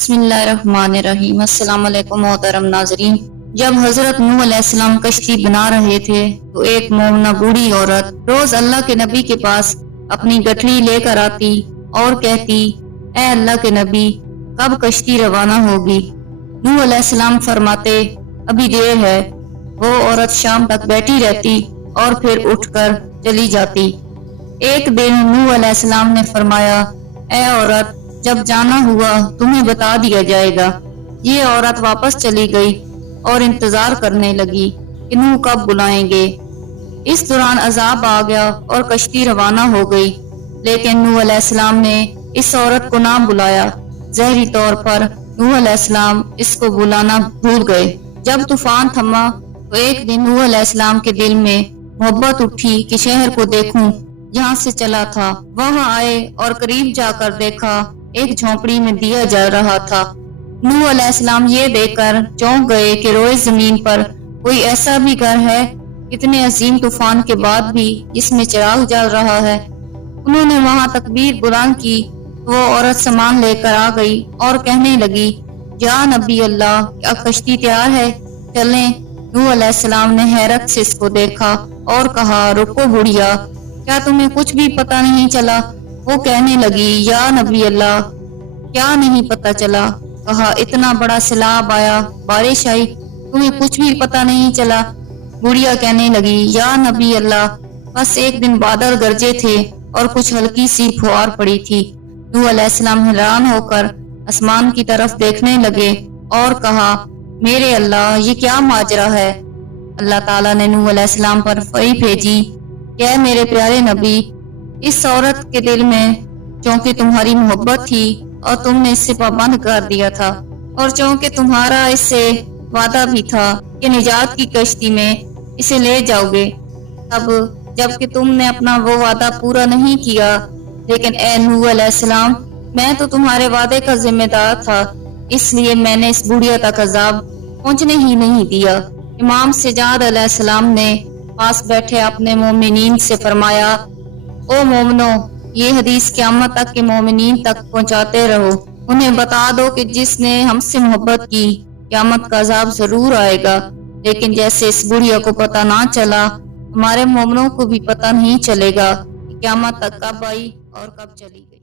बिस्मिल्लाहिर्रहमानिर्रहीम। अस्सलाम वालेकुम मोहतरम नाजरीन। जब हजरत नूह अलैहिस्सलाम कश्ती बना रहे थे तो एक मोमना बूढ़ी औरत रोज अल्लाह के नबी के पास अपनी गठरी लेकर आती और कहती, ए अल्लाह के नबी, कब कश्ती रवाना होगी? नूह अलैहिस्सलाम फरमाते, अभी देर है। वो औरत शाम तक बैठी रहती और फिर उठकर चली जाती। एक दिन नूह अलैहिस्सलाम ने फरमाया, ए औरत, जब जाना हुआ तुम्हें बता दिया जाएगा। ये औरत वापस चली गई और इंतजार करने लगी कि नूह कब बुलाएंगे। इस दौरान अजाब आ गया और कश्ती रवाना हो गई, लेकिन नूह अलैहिस्सलाम ने इस औरत को ना बुलाया। ज़हरी तौर पर नूह अलैहिस्सलाम इसको बुलाना भूल गए। जब तूफान थमा तो एक दिन नूह अलैहिस्सलाम के दिल में मोहब्बत उठी कि शहर को देखूं जहाँ से चला था। वहां आए और करीब जाकर देखा एक झोंपड़ी में दिया जल रहा था। नूह अलैहिस्सलाम ये देखकर चौंक गए कि रोए जमीन पर कोई ऐसा भी घर है इतने अजीम तूफान के बाद भी जिसमें चिराग जल रहा है। उन्होंने वहां तकबीर बुलंद की। वो औरत सामान लेकर आ गई और कहने लगी, या नबी अल्लाह, क्या कश्ती तैयार है? चलें। नूह अलैहिस्सलाम ने हैरत से इसको देखा और कहा, रुको बुढ़िया, क्या तुम्हें कुछ भी पता नहीं चला? वो कहने लगी, या नबी अल्लाह, क्या नहीं पता चला? कहा, इतना बड़ा सैलाब आया, बारिश आई, तुम्हें कुछ भी पता नहीं चला? बुढ़िया कहने लगी, या नबी अल्लाह, बस एक दिन बादल गरजे थे और कुछ हल्की सी फुहार पड़ी थी। नूह अलैहिस्सलाम हैरान होकर आसमान की तरफ देखने लगे और कहा, मेरे अल्लाह, ये क्या माजरा है? अल्लाह ताला ने नूह अलैहिस्सलाम पर वही भेजी, क्या मेरे प्यारे नबी, इस औरत के दिल में चूंकि तुम्हारी मोहब्बत थी और तुमने इससे पाबंद कर दिया था, और चूंकि तुम्हारा इससे वादा भी था कि निजात की कश्ती में इसे ले जाओगे, अब जबकि तुमने अपना वो वादा पूरा नहीं किया। लेकिन ए नूह अलैहिस्सलाम, मैं तो तुम्हारे वादे का जिम्मेदार था, इसलिए मैंने इस बुढ़िया तक अजाब पहुंचने ही नहीं दिया। इमाम सज्जाद अलैहिस्सलाम ने पास बैठे अपने मोमिनीन से फरमाया, ओ मोमनो, ये हदीस क़यामत तक के मोमिनीन तक पहुंचाते रहो। उन्हें बता दो कि जिसने हमसे मोहब्बत की, क़यामत का अजाब जरूर आएगा। लेकिन जैसे इस बुढ़िया को पता ना चला, हमारे मोमनों को भी पता नहीं चलेगा कि क़यामत तक कब आई और कब चली गई।